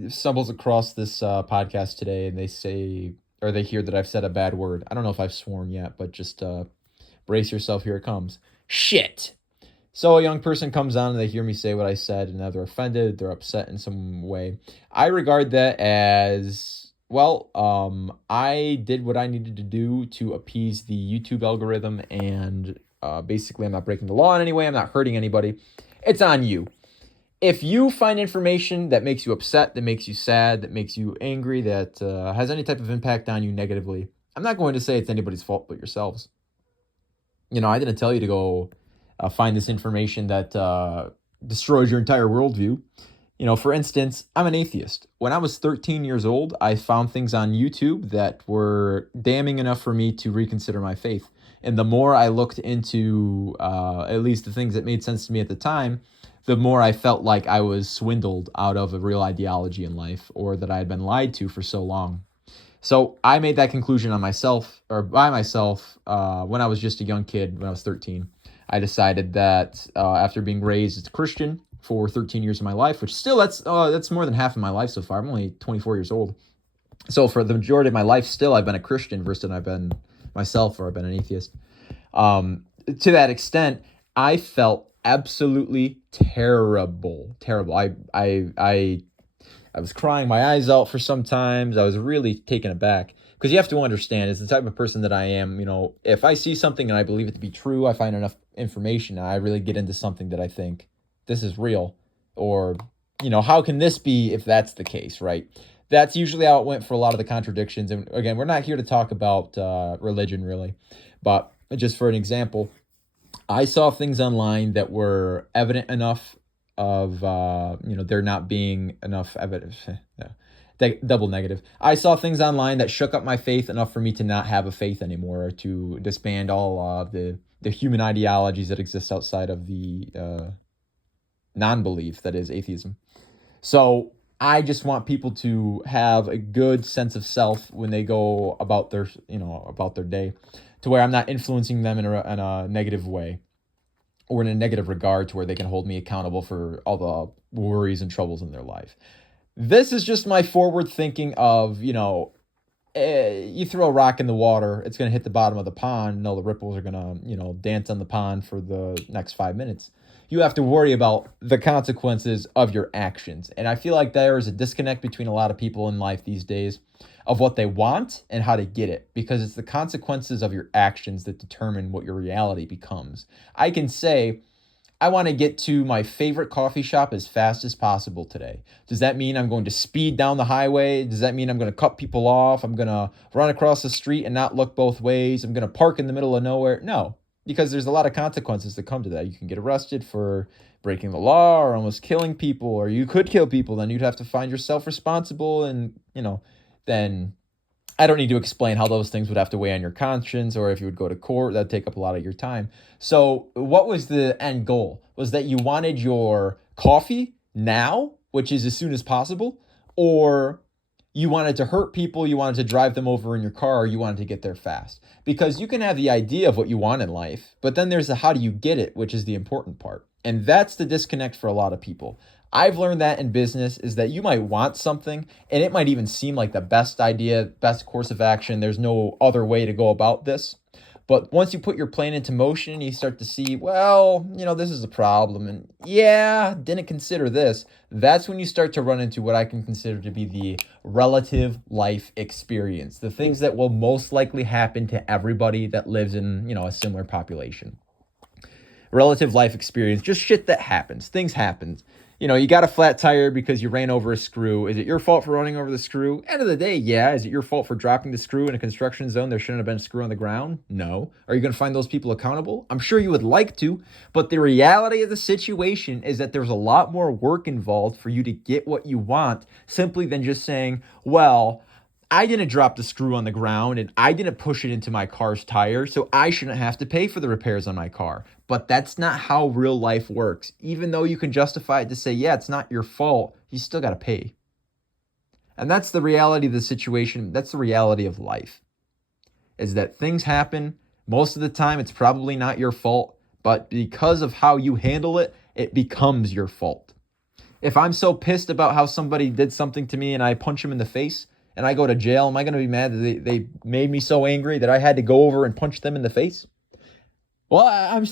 stumbles across this podcast today and they say, or they hear that I've said a bad word. I don't know if I've sworn yet, but just brace yourself, here it comes. Shit. So a young person comes on and they hear me say what I said and now they're offended, they're upset in some way. I regard that as... well, I did what I needed to do to appease the YouTube algorithm, and basically I'm not breaking the law in any way. I'm not hurting anybody. It's on you. If you find information that makes you upset, that makes you sad, that makes you angry, that has any type of impact on you negatively, I'm not going to say it's anybody's fault but yourselves. I didn't tell you to go find this information that destroys your entire worldview. For instance, I'm an atheist. When I was 13 years old, I found things on YouTube that were damning enough for me to reconsider my faith. And the more I looked into at least the things that made sense to me at the time, the more I felt like I was swindled out of a real ideology in life, or that I had been lied to for so long. So I made that conclusion by myself, when I was just a young kid, when I was 13. I decided that after being raised as a Christian for 13 years of my life, which still that's more than half of my life so far. I'm only 24 years old. So for the majority of my life, still, I've been a Christian versus I've been myself, or I've been an atheist. To that extent, I felt absolutely terrible. I was crying my eyes out for some times. I was really taken aback, because you have to understand, as the type of person that I am, if I see something and I believe it to be true, I find enough information, and I really get into something that I think this is real, or how can this be if that's the case, right? That's usually how it went for a lot of the contradictions. And again, we're not here to talk about religion really, but just for an example, I saw things online that were evident enough of there not being enough evidence. Yeah. Double negative. I saw things online that shook up my faith enough for me to not have a faith anymore, or to disband all of the human ideologies that exist outside of the non-belief that is atheism. So I just want people to have a good sense of self when they go about their day, to where I'm not influencing them in a negative way, or in a negative regard, to where they can hold me accountable for all the worries and troubles in their life. This is just my forward thinking of, you throw a rock in the water, it's going to hit the bottom of the pond. No, the ripples are going to, dance on the pond for the next 5 minutes. You have to worry about the consequences of your actions. And I feel like there is a disconnect between a lot of people in life these days of what they want and how to get it, because it's the consequences of your actions that determine what your reality becomes. I can say, I want to get to my favorite coffee shop as fast as possible today. Does that mean I'm going to speed down the highway? Does that mean I'm going to cut people off? I'm going to run across the street and not look both ways? I'm going to park in the middle of nowhere? No, because there's a lot of consequences that come to that. You can get arrested for breaking the law, or almost killing people, or you could kill people. Then you'd have to find yourself responsible, and, then I don't need to explain how those things would have to weigh on your conscience, or if you would go to court, that'd take up a lot of your time. So what was the end goal? Was that you wanted your coffee now, which is as soon as possible, or you wanted to hurt people, you wanted to drive them over in your car, or you wanted to get there fast? Because you can have the idea of what you want in life, but then there's the how do you get it, which is the important part. And that's the disconnect for a lot of people. I've learned that in business, is that you might want something and it might even seem like the best idea, best course of action. There's no other way to go about this. But once you put your plan into motion, you start to see, well, this is a problem. And yeah, didn't consider this. That's when you start to run into what I can consider to be the relative life experience, the things that will most likely happen to everybody that lives in, a similar population. Relative life experience, just shit that happens. Things happen. You got a flat tire because you ran over a screw. Is it your fault for running over the screw? End of the day, yeah. Is it your fault for dropping the screw in a construction zone? There shouldn't have been a screw on the ground? No. Are you going to find those people accountable? I'm sure you would like to, but the reality of the situation is that there's a lot more work involved for you to get what you want, simply than just saying, well, I didn't drop the screw on the ground and I didn't push it into my car's tire, so I shouldn't have to pay for the repairs on my car. But that's not how real life works. Even though you can justify it to say, yeah, it's not your fault, you still got to pay. And that's the reality of the situation. That's the reality of life, is that things happen. Most of the time, it's probably not your fault, but because of how you handle it, it becomes your fault. If I'm so pissed about how somebody did something to me and I punch them in the face, and I go to jail, am I going to be mad that they made me so angry that I had to go over and punch them in the face? Well, I'm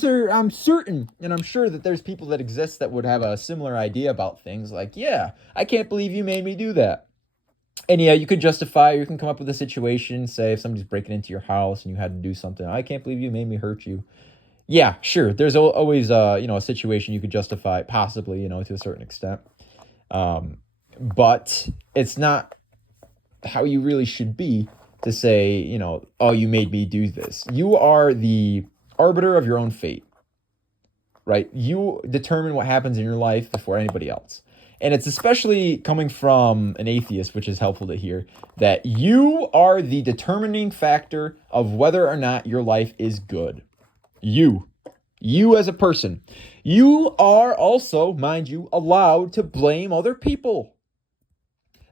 certain, and I'm sure that there's people that exist that would have a similar idea about things, like, yeah, I can't believe you made me do that. And yeah, you could justify, you can come up with a situation, say if somebody's breaking into your house and you had to do something, I can't believe you made me hurt you. Yeah, sure, there's always a situation you could justify, possibly, to a certain extent. But it's not how you really should be to say, oh, you made me do this. You are the arbiter of your own fate, right? You determine what happens in your life before anybody else. And it's especially coming from an atheist, which is helpful to hear, that you are the determining factor of whether or not your life is good. You as a person. You are also, mind you, allowed to blame other people.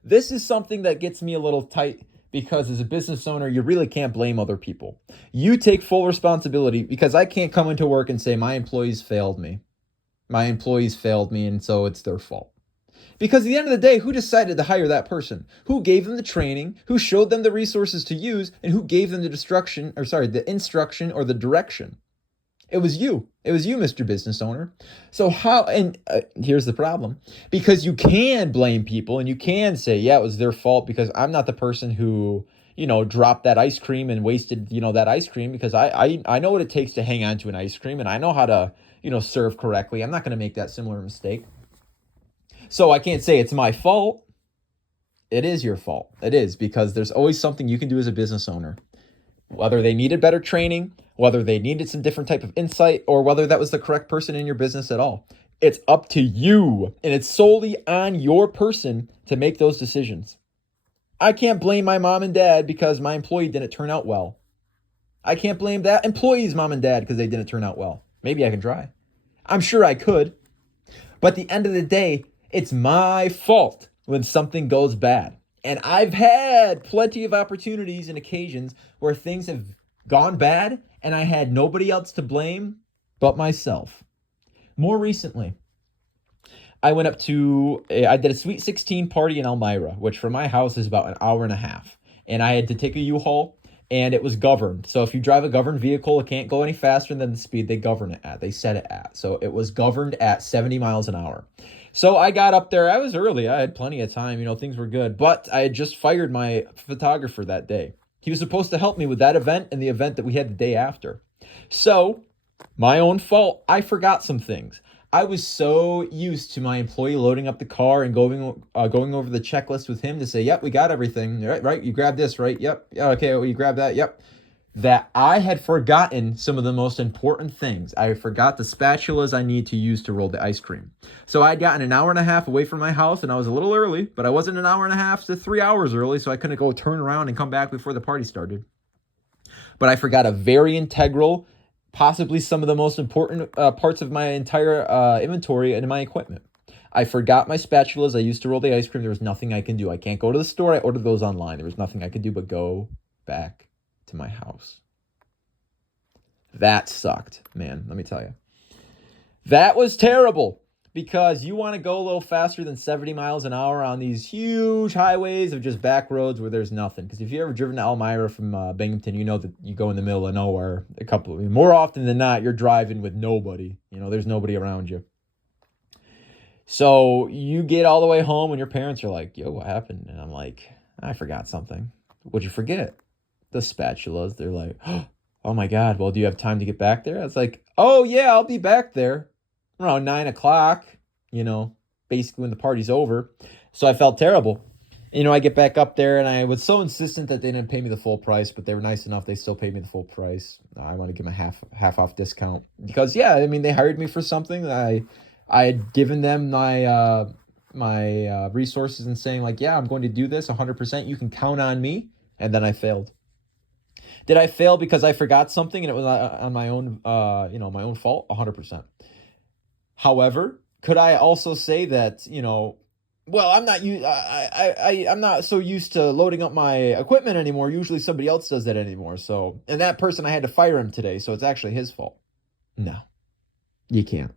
This is something that gets me a little tight, because as a business owner, you really can't blame other people. You take full responsibility, because I can't come into work and say my employees failed me. My employees failed me, and so it's their fault. Because at the end of the day, who decided to hire that person? Who gave them the training? Who showed them the resources to use? And who gave them the instruction or the direction? It was you. It was you, Mr. Business Owner. So here's the problem. Because you can blame people and you can say, yeah, it was their fault because I'm not the person who, dropped that ice cream and wasted, that ice cream, because I know what it takes to hang on to an ice cream and I know how to, serve correctly. I'm not going to make that similar mistake. So I can't say it's my fault. It is your fault. It is, because there's always something you can do as a business owner. Whether they needed better training, whether they needed some different type of insight, or whether that was the correct person in your business at all. It's up to you, and it's solely on your person to make those decisions. I can't blame my mom and dad because my employee didn't turn out well. I can't blame that employee's mom and dad because they didn't turn out well. Maybe I can try. I'm sure I could. But at the end of the day, it's my fault when something goes bad. And I've had plenty of opportunities and occasions where things have gone bad and I had nobody else to blame but myself. More recently, I did a Sweet 16 party in Elmira, which from my house is about an hour and a half. And I had to take a U-Haul, and it was governed. So if you drive a governed vehicle, it can't go any faster than the speed they govern it at. They set it at. So it was governed at 70 miles an hour. So I got up there. I was early. I had plenty of time. Things were good. But I had just fired my photographer that day. He was supposed to help me with that event and the event that we had the day after. So, my own fault. I forgot some things. I was so used to my employee loading up the car and going over the checklist with him to say, yep, we got everything. Right? You grabbed this, right? Yep. Yeah, okay, well, you grabbed that. Yep. That I had forgotten some of the most important things. I forgot the spatulas I need to use to roll the ice cream. So I'd gotten an hour and a half away from my house, and I was a little early, but I wasn't an hour and a half to 3 hours early, so I couldn't go turn around and come back before the party started. But I forgot a very integral, possibly some of the most important parts of my entire inventory and my equipment. I forgot my spatulas I used to roll the ice cream. There was nothing I can do. I can't go to the store. I ordered those online. There was nothing I could do but go back to my house. That sucked, man. Let me tell you. That was terrible, because you want to go a little faster than 70 miles an hour on these huge highways of just back roads where there's nothing. Because if you've ever driven to Elmira from Binghamton, you know that you go in the middle of nowhere more often than not, you're driving with nobody. There's nobody around you. So you get all the way home and your parents are like, yo, what happened? And I'm like, I forgot something. What'd you forget? The spatulas. They're like, oh my God, well, do you have time to get back there? I was like, oh yeah, I'll be back there around 9 o'clock, basically when the party's over. So I felt terrible. I get back up there and I was so insistent that they didn't pay me the full price, but they were nice enough. They still paid me the full price. I want to give them a half off discount because, they hired me for something. I had given them my resources and saying like, yeah, I'm going to do this 100%. You can count on me. And then I failed. Did I fail because I forgot something and it was on my own, my own fault? 100%. However, could I also say that, well, I'm not so used to loading up my equipment anymore. Usually somebody else does that anymore. So, and that person, I had to fire him today. So it's actually his fault. No, you can't.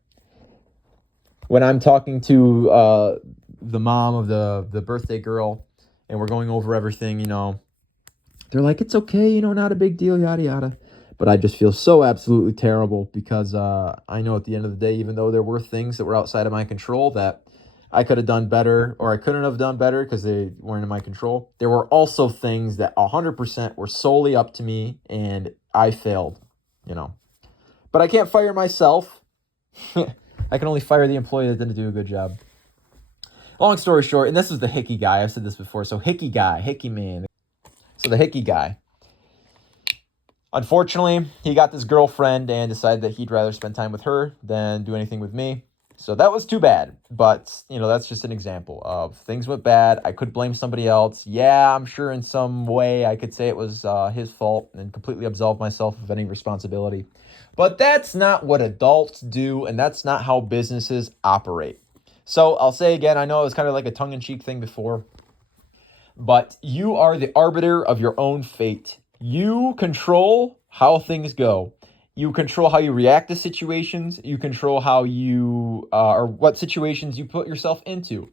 When I'm talking to the mom of the birthday girl and we're going over everything, they're like, it's okay, not a big deal, yada, yada. But I just feel so absolutely terrible because I know at the end of the day, even though there were things that were outside of my control that I could have done better or I couldn't have done better because they weren't in my control, there were also things that 100% were solely up to me and I failed, But I can't fire myself. I can only fire the employee that didn't do a good job. Long story short, and this is the hickey guy. I've said this before. So hickey man. So the hickey guy, unfortunately, he got this girlfriend and decided that he'd rather spend time with her than do anything with me. So that was too bad. But, that's just an example of things went bad. I could blame somebody else. Yeah, I'm sure in some way I could say it was his fault and completely absolve myself of any responsibility. But that's not what adults do, and that's not how businesses operate. So I'll say again, I know it was kind of like a tongue-in-cheek thing before, but you are the arbiter of your own fate. You control how things go. You control how you react to situations. You control how you or what situations you put yourself into.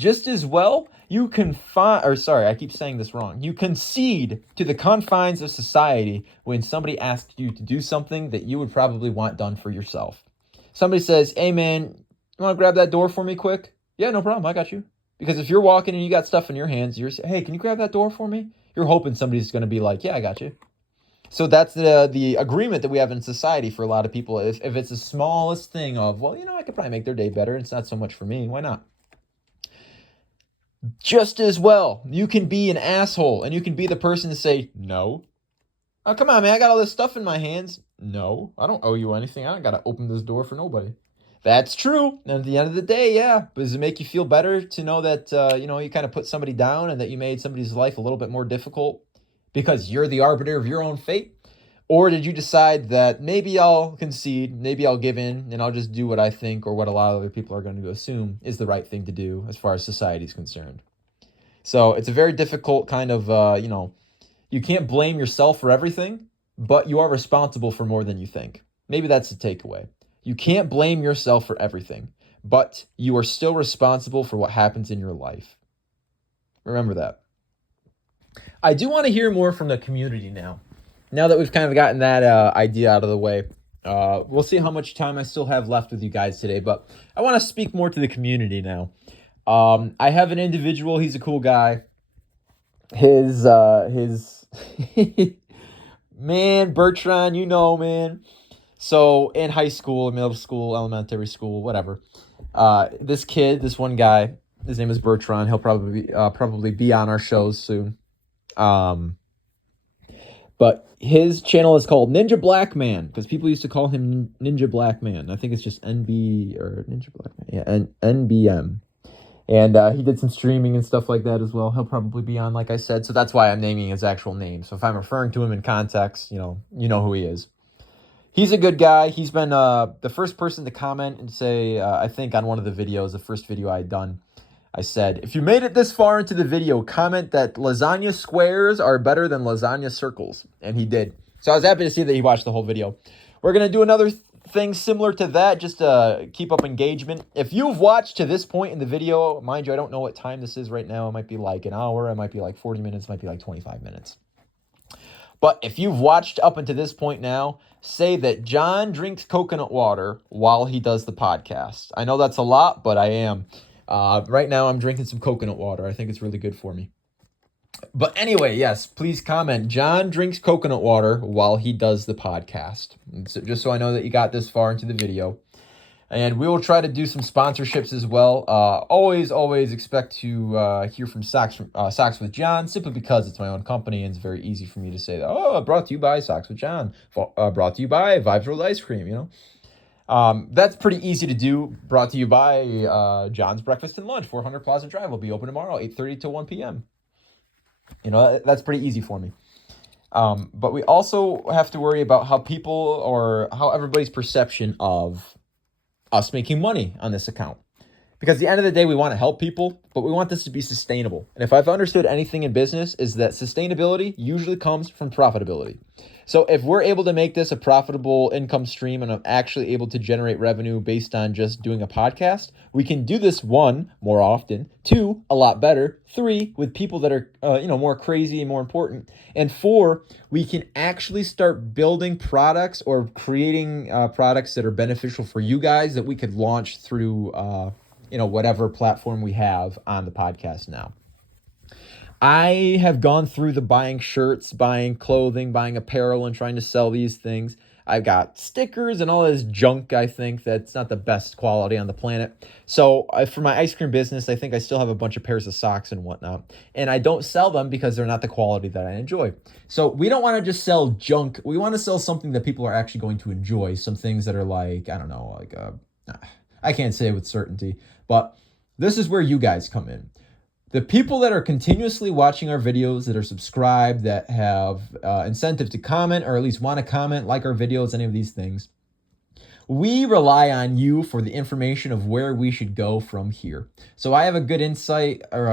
Just as well, you I keep saying this wrong. You concede to the confines of society when somebody asks you to do something that you would probably want done for yourself. Somebody says, hey man, you want to grab that door for me quick? Yeah, no problem, I got you. Because if you're walking and you got stuff in your hands, you're saying, hey, can you grab that door for me? You're hoping somebody's going to be like, yeah, I got you. So that's the agreement that we have in society for a lot of people. If it's the smallest thing of, well, I could probably make their day better. It's not so much for me. Why not? Just as well, you can be an asshole and you can be the person to say, no. Oh, come on, man. I got all this stuff in my hands. No, I don't owe you anything. I don't got to open this door for nobody. That's true. And at the end of the day, yeah. But does it make you feel better to know that, you kind of put somebody down and that you made somebody's life a little bit more difficult because you're the arbiter of your own fate? Or did you decide that maybe I'll concede, maybe I'll give in, and I'll just do what I think or what a lot of other people are going to assume is the right thing to do as far as society is concerned? So it's a very difficult kind of, you can't blame yourself for everything, but you are responsible for more than you think. Maybe that's the takeaway. You can't blame yourself for everything, but you are still responsible for what happens in your life. Remember that. I do want to hear more from the community now. Now that we've kind of gotten that idea out of the way, we'll see how much time I still have left with you guys today, but I want to speak more to the community now. I have an individual. He's a cool guy. His man, Bertrand, man. So in high school, middle school, elementary school, whatever, this one guy, his name is Bertrand. He'll probably be on our shows soon. But his channel is called Ninja Black Man because people used to call him Ninja Black Man. I think it's just NB or Ninja Black Man. Yeah, NBM. And he did some streaming and stuff like that as well. He'll probably be on, like I said. So that's why I'm naming his actual name. So if I'm referring to him in context, you know who he is. He's a good guy. He's been the first person to comment and say, I think on one of the videos, the first video I had done, I said, if you made it this far into the video, comment that lasagna squares are better than lasagna circles. And he did. So I was happy to see that he watched the whole video. We're going to do another thing similar to that, just to keep up engagement. If you've watched to this point in the video, mind you, I don't know what time this is right now. It might be like an hour. It might be like 40 minutes. It might be like 25 minutes. But if you've watched up until this point now, say that John drinks coconut water while he does the podcast. I know that's a lot, but I am. Right now, I'm drinking some coconut water. I think it's really good for me. But anyway, yes, please comment. John drinks coconut water while he does the podcast. So, just so I know that you got this far into the video. And we will try to do some sponsorships as well. Always expect to hear from Socks with John, simply because it's my own company and it's very easy for me to say that. Oh, brought to you by Socks with John. Brought to you by Vibes Rolled Ice Cream, That's pretty easy to do. Brought to you by John's Breakfast and Lunch, 400 Plaza Drive. Will be open tomorrow, 8:30 to 1 p.m. That's pretty easy for me. But we also have to worry about how everybody's perception of us making money on this account. Because at the end of the day, we want to help people, but we want this to be sustainable. And if I've understood anything in business, is that sustainability usually comes from profitability. So if we're able to make this a profitable income stream and I'm actually able to generate revenue based on just doing a podcast, we can do this, 1, more often, 2, a lot better, 3, with people that are more crazy and more important, and 4, we can actually start building products or creating products that are beneficial for you guys that we could launch through whatever platform we have on the podcast now. I have gone through the buying shirts, buying clothing, buying apparel, and trying to sell these things. I've got stickers and all this junk, I think, that's not the best quality on the planet. So for my ice cream business, I think I still have a bunch of pairs of socks and whatnot. And I don't sell them because they're not the quality that I enjoy. So we don't want to just sell junk. We want to sell something that people are actually going to enjoy. Some things that are like, I don't know, I can't say with certainty. But this is where you guys come in. The people that are continuously watching our videos, that are subscribed, that have incentive to comment, or at least want to comment, like our videos, any of these things, we rely on you for the information of where we should go from here. So I have a good insight, or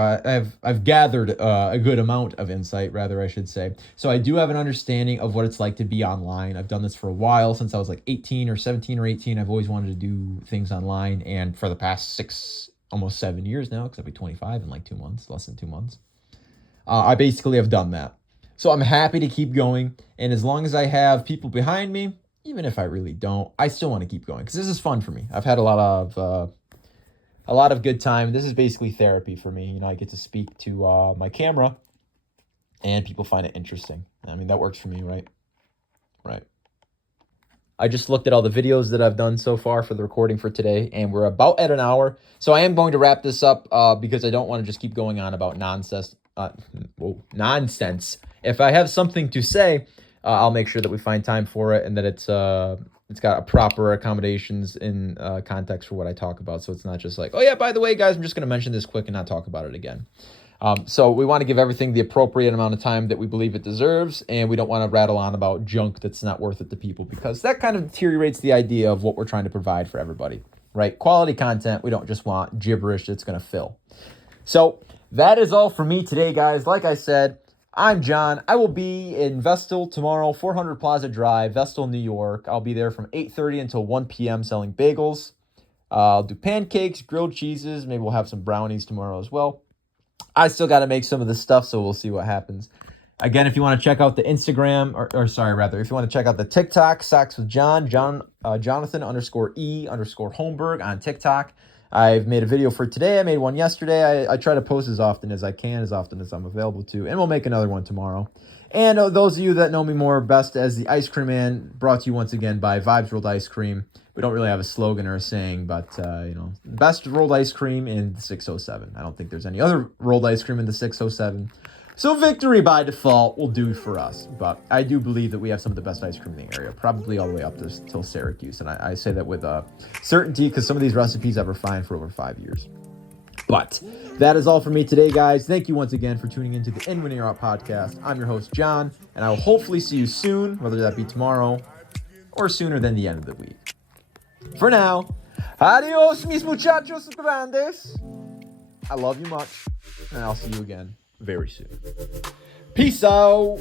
I've gathered a good amount of insight, rather, I should say. So I do have an understanding of what it's like to be online. I've done this for a while, since I was like 18 or 17 or 18. I've always wanted to do things online, and for the past almost 7 years now, because I'll be 25 in like 2 months, less than 2 months. I basically have done that. So I'm happy to keep going. And as long as I have people behind me, even if I really don't, I still want to keep going because this is fun for me. I've had a lot of good time. This is basically therapy for me. You know, I get to speak to my camera and people find it interesting. I mean, that works for me, right? Right. I just looked at all the videos that I've done so far for the recording for today, and we're about at an hour. So I am going to wrap this up because I don't want to just keep going on about nonsense. Nonsense. If I have something to say, I'll make sure that we find time for it and that it's got a proper accommodations in context for what I talk about. So it's not just like, oh yeah, by the way, guys, I'm just going to mention this quick and not talk about it again. So we want to give everything the appropriate amount of time that we believe it deserves, and we don't want to rattle on about junk that's not worth it to people because that kind of deteriorates the idea of what we're trying to provide for everybody, right? Quality content. We don't just want gibberish that's going to fill. So that is all for me today, guys. Like I said, I'm John. I will be in Vestal tomorrow, 400 Plaza Drive, Vestal, New York. I'll be there from 8:30 until 1 p.m. selling bagels. I'll do pancakes, grilled cheeses. Maybe we'll have some brownies tomorrow as well. I still got to make some of this stuff, so we'll see what happens. Again, if you want to check out the Instagram, if you want to check out the TikTok, Socks with John, Jonathan _E_Holmberg on TikTok. I've made a video for today. I made one yesterday. I try to post as often as I can, as often as I'm available to, and we'll make another one tomorrow. And those of you that know me more best as the Ice Cream Man, brought to you once again by Vibes Rolled Ice Cream. We don't really have a slogan or a saying, but, best rolled ice cream in the 607. I don't think there's any other rolled ice cream in the 607. So victory by default will do for us. But I do believe that we have some of the best ice cream in the area, probably all the way up till Syracuse. And I say that with certainty because some of these recipes I've refined for over 5 years. But that is all for me today, guys. Thank you once again for tuning into the In When You're Out podcast. I'm your host, John, and I will hopefully see you soon, whether that be tomorrow or sooner than the end of the week. For now, adios, mis muchachos grandes. I love you much, and I'll see you again very soon. Peace out.